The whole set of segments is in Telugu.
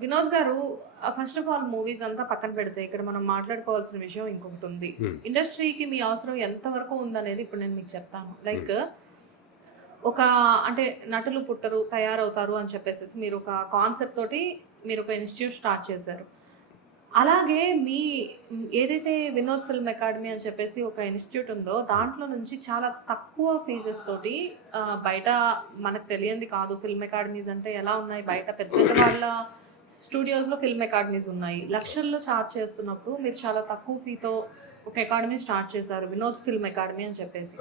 వినోద్ గారు, ఫస్ట్ ఆఫ్ ఆల్ మూవీస్ అంతా పక్కన పెడితే ఇక్కడ మనం మాట్లాడుకోవాల్సిన విషయం ఇంకొకటి ఉంది. ఇండస్ట్రీకి మీ అవసరం ఎంత వరకు ఉందనేది ఇప్పుడు నేను మీకు చెప్తాను. లైక్ ఒక అంటే నటులు పుట్టరు తయారవుతారు అని చెప్పేసి మీరు ఒక కాన్సెప్ట్ తోటి మీరు ఒక ఇన్స్టిట్యూట్ స్టార్ట్ చేశారు. అలాగే మీ ఏదైతే వినోద్ ఫిల్మ్ అకాడమీ అని చెప్పేసి ఒక ఇన్స్టిట్యూట్ ఉందో దాంట్లో నుంచి చాలా తక్కువ ఫీజెస్ తోటి బయట మనకు తెలియంది కాదు ఫిల్మ్ అకాడమీస్ అంటే ఎలా ఉన్నాయి, బయట పెద్ద పెద్ద వాళ్ళ స్టూడియోస్లో ఫిల్మ్ అకాడమీస్ ఉన్నాయి, లక్షల్లో ఛార్జ్ చేస్తున్నప్పుడు మీరు చాలా తక్కువ ఫీతో ఒక అకాడమీ స్టార్ట్ చేశారు, వినోద్ ఫిల్మ్ అకాడమీ అని చెప్పేసి.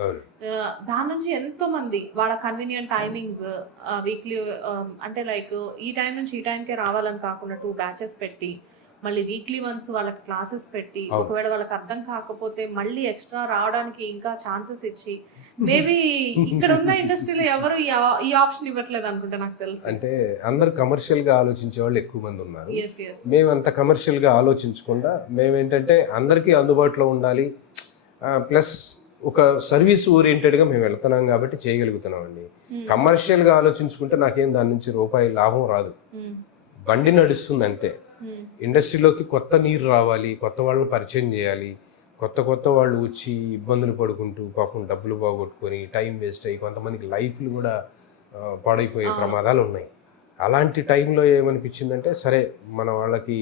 దాని నుంచి ఎంతో మంది వాళ్ళ కన్వీనియంట్ టైమింగ్స్ వీక్లీ అంటే లైక్ ఈ టైం నుంచి ఈ టైంకే రావాలని కాకుండా 2 బ్యాచెస్ పెట్టి మళ్ళీ వీక్లీ వన్స్ వాళ్ళకి క్లాసెస్ పెట్టి ఒకవేళ వాళ్ళకి అర్థం కాకపోతే మళ్ళీ ఎక్స్ట్రా రావడానికి ఇంకా ఛాన్సెస్ ఇచ్చి మేబీ ఇక్కడ ఉన్న ఇండస్ట్రీలో ఎవరు ఈ ఆప్షన్ ఇవ్వట్లేదు అనుకుంటా నాకు తెలుసు. అంటే అందరు కమర్షియల్ గా ఆలోచించే వాళ్ళు ఎక్కువ మంది ఉన్నారు. మేము అంత కమర్షియల్ గా ఆలోచించకుండా మేమేంటంటే అందరికీ అందుబాటులో ఉండాలి, ప్లస్ ఒక సర్వీస్ ఓరియంటెడ్ గా మేము వెళ్తున్నాం కాబట్టి చేయగలుగుతున్నాం అండి. కమర్షియల్ గా ఆలోచించుకుంటే నాకేం దాని నుంచి రూపాయి లాభం రాదు, బండి నడుస్తుంది అంతే. ఇండస్ట్రీలోకి కొత్త నీరు రావాలి, కొత్త వాళ్ళని పరిచయం చేయాలి, కొత్త వాళ్ళు వచ్చి ఇబ్బందులు పడుకుంటూ పాపం డబ్బులు బాగొట్టుకొని టైం వేస్ట్ అయ్యి కొంతమందికి లైఫ్లు కూడా పాడైపోయే ప్రమాదాలు ఉన్నాయి. అలాంటి టైంలో ఏమనిపించిందంటే సరే మన వాళ్ళకి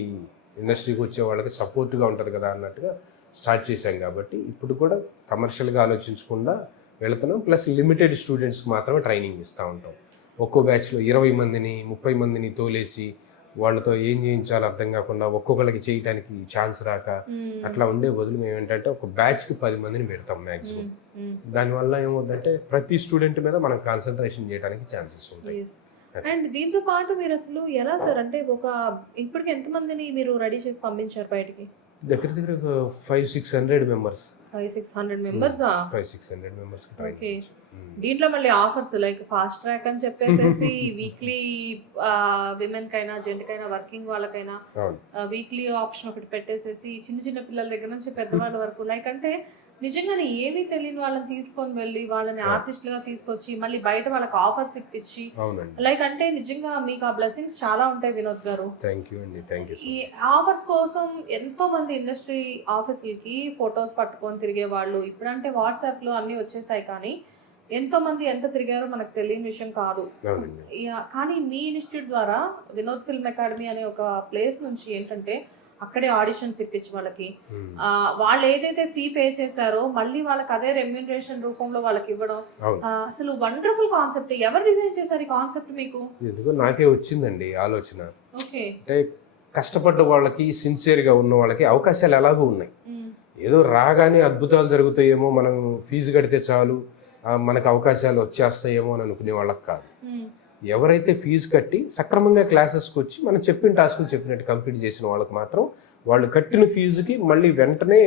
ఇండస్ట్రీకి వచ్చే వాళ్ళకి సపోర్ట్గా ఉంటుంది కదా అన్నట్టుగా స్టార్ట్ చేశాం. కాబట్టి ఇప్పుడు కూడా కమర్షియల్గా ఆలోచించకుండా వెళుతున్నాం. ప్లస్ లిమిటెడ్ స్టూడెంట్స్కి మాత్రమే ట్రైనింగ్ ఇస్తూ ఉంటాం. ఒక్కో బ్యాచ్లో 20 మందిని 30 మందిని తోలేసి వాళ్ళతో ఏం చేయించాలో అర్థం కాకుండా ఒక్కొక్కరికి చేయడానికి ఛాన్స్ రాక అట్లా ఉండే బదులు మేము ఏంటంటే ఒక బ్యాచ్కి 10 మందిని పెడతాం మ్యాక్సిమం. దానివల్ల ఏమవుతుందంటే ప్రతి స్టూడెంట్ మీద మనం కాన్సన్ట్రేషన్ చేయడానికి ఛాన్సెస్ ఉంటాయి. అండ్ దీంతో పాటు మీరు అసలు ఎలా సార్ అంటే ఇప్పటికి ఎంతమందిని మీరు రెడీ చేసి పంపించారు బయటికి? దగ్గర 500-600 మెంబర్స్. 500-600 మెంబర్స్. 500-600 మెంబర్స్. దీంట్లో మళ్ళీ ఆఫర్స్ లైక్ ఫాస్ట్ ట్రాక్ అని చెప్పేసి వీక్లీ విమెన్ కైనా జెంట్ కైనా వర్కింగ్ వాళ్ళకైనా వీక్లీ ఆప్షన్ ఒకటి పెట్టేసేసి చిన్న చిన్న పిల్లల దగ్గర నుంచి పెద్దవాళ్ళ వరకు లైక్ అంటే నిజంగానే ఏమీ తెలియని వాళ్ళని తీసుకొని వెళ్ళి వాళ్ళని ఆర్టిస్టులుగా తీసుకొచ్చి మళ్ళీ బయట వాళ్ళకి ఆఫర్స్ ఇప్పించి లైక్ అంటే నిజంగా మీకు ఆ బ్లెస్సింగ్స్ చాలా ఉంటాయి వినోద్ గారు. ఈ ఆఫర్స్ కోసం ఎంతో మంది ఇండస్ట్రీ ఆఫీసులకి ఫొటోస్ పట్టుకొని తిరిగే వాళ్ళు ఇప్పుడంటే వాట్సాప్ లో అన్ని వచ్చేసాయి, కానీ ఎంతో మంది ఎంత తిరిగారో మనకు తెలియని విషయం కాదు. కానీ మీ ఇన్స్టిట్యూట్ ద్వారా వినోద్ ఫిల్మ్ అకాడమీ అనే ఒక ప్లేస్ నుంచి ఏంటంటే అక్కడే ఆడిషన్స్ ఇప్పించి వాళ్ళకి వాళ్ళు ఏదైతే ఫీ పే చేశారో మళ్ళీ వాళ్ళకి అదే రెమ్యూనరేషన్ రూపంలో వాళ్ళకి ఇవ్వడం అసలు వండర్ఫుల్ కాన్సెప్ట్. ఎవరు డిజైన్ చేశారు ఈ కాన్సెప్ట్ మీకు? ఎందుకో నాకే వచ్చిందండి ఆలోచన. అంటే కష్టపడ్డ వాళ్ళకి సిన్సియర్ గా ఉన్న వాళ్ళకి అవకాశాలు ఎలాగో ఉన్నాయి. ఏదో రాగానే అద్భుతాలు జరుగుతాయేమో, మనం ఫీజు కడితే చాలు మనకు అవకాశాలు వచ్చేస్తాయేమో అని అనుకునే వాళ్ళకి కాదు. ఎవరైతే ఫీజు కట్టి సక్రమంగా క్లాసెస్కి వచ్చి మనం చెప్పిన టాస్కులు చెప్పినట్టు కంప్లీట్ చేసిన వాళ్ళకి మాత్రం వాళ్ళు కట్టిన ఫీజుకి మళ్ళీ వెంటనే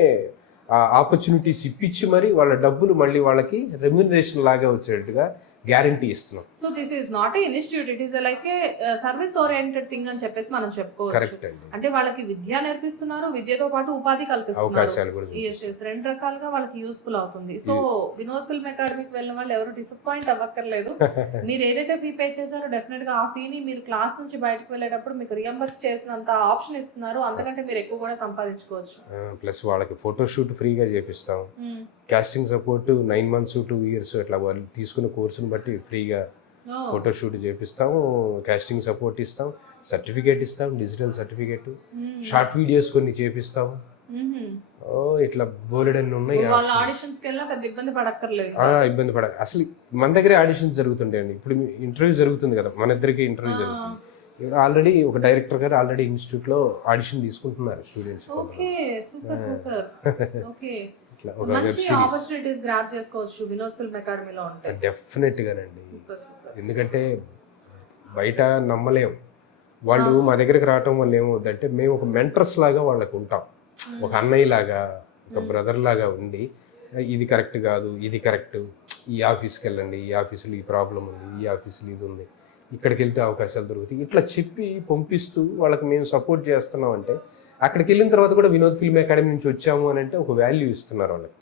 ఆపర్చునిటీస్ ఇప్పించి మరి వాళ్ళ డబ్బులు మళ్ళీ వాళ్ళకి రెమ్యూనరేషన్ లాగా వచ్చేట్టుగా గ్యారంటీ ఇస్తున్నాం. So this is not a institute, it is like A service oriented thing అని చెప్పేసి మనం చెప్పుకోవచ్చు. అంటే వాళ్ళకి విద్య నేర్పిస్తున్నారు, విద్యతో పాటు ఉపాధి కల్పిస్తున్నారు. రెండు రకాలుగా వాళ్ళకి యూస్ఫుల్ అవుతుంది. సో వినోద్ ఫిల్మ్ అకాడమీకి వెళ్ళిన వాళ్ళు ఎవరు డిసప్పాయింట్ అవ్వక్కర్లేదు. మీరు ఏదైతే ఫీ పే చేశారో డెఫినెట్ గా ఆ ఫీని మీరు క్లాస్ నుంచి బయటకు వెళ్ళేటప్పుడు మీకు రియంబర్స్ చేసినంత ఆప్షన్ ఇస్తున్నారు, అంతకంటే మీరు ఎక్కువ కూడా సంపాదించుకోవచ్చు. ప్లస్ వాళ్ళకి ఫోటోషూట్ ఫ్రీగా చేపిస్తాం, కాస్టింగ్ సపోర్ట్ 9 months 2 years అట్లా వాళ్ళు తీసుకున్న కోర్సును బట్టి ఫ్రీగా ఫోటోషూట్ చేపిస్తాము, కాస్టింగ్ సపోర్ట్ ఇస్తాం, సర్టిఫికేట్ ఇస్తాం, డిజిటల్ సర్టిఫికేట్, షార్ట్ వీడియోస్ కొన్ని చేపిస్తాము. ఇట్లా బోలెడన్ని ఉన్నాయి. ఇబ్బంది పడ అసలు మన దగ్గరే ఆడిషన్స్ జరుగుతుంటాయండి. ఇప్పుడు ఇంటర్వ్యూ జరుగుతుంది కదా, మన ఇద్దరికి ఇంటర్వ్యూ జరుగుతుంది. ఆల్రెడీ ఒక డైరెక్టర్ గారు ఆల్రెడీ ఇన్స్టిట్యూట్ లో ఆడిషన్ తీసుకుంటున్నారు స్టూడెంట్స్. డెఫినెట్ గానండి, ఎందుకంటే బయట నమ్మలేం. వాళ్ళు మా దగ్గరికి రావటం వల్ల ఏమవుతుందంటే మేము ఒక మెంటర్స్ లాగా వాళ్ళకు ఉంటాం, ఒక అన్నయ్య లాగా ఒక బ్రదర్ లాగా ఉండి ఇది కరెక్ట్ కాదు, ఇది కరెక్ట్, ఈ ఆఫీస్కి వెళ్ళండి, ఈ ఆఫీసులో ఈ ప్రాబ్లం ఉంది, ఈ ఆఫీసులో ఇది ఉంది, ఇక్కడికి వెళ్తే అవకాశాలు దొరుకుతాయి, ఇట్లా చెప్పి పంపిస్తూ వాళ్ళకి మేము సపోర్ట్ చేస్తున్నాం. అంటే అక్కడికి వెళ్ళిన తర్వాత కూడా వినోద్ ఫిల్మ్ అకాడమీ నుంచి వచ్చాము అని అంటే ఒక వాల్యూ ఇస్తున్నారు వాళ్ళకి.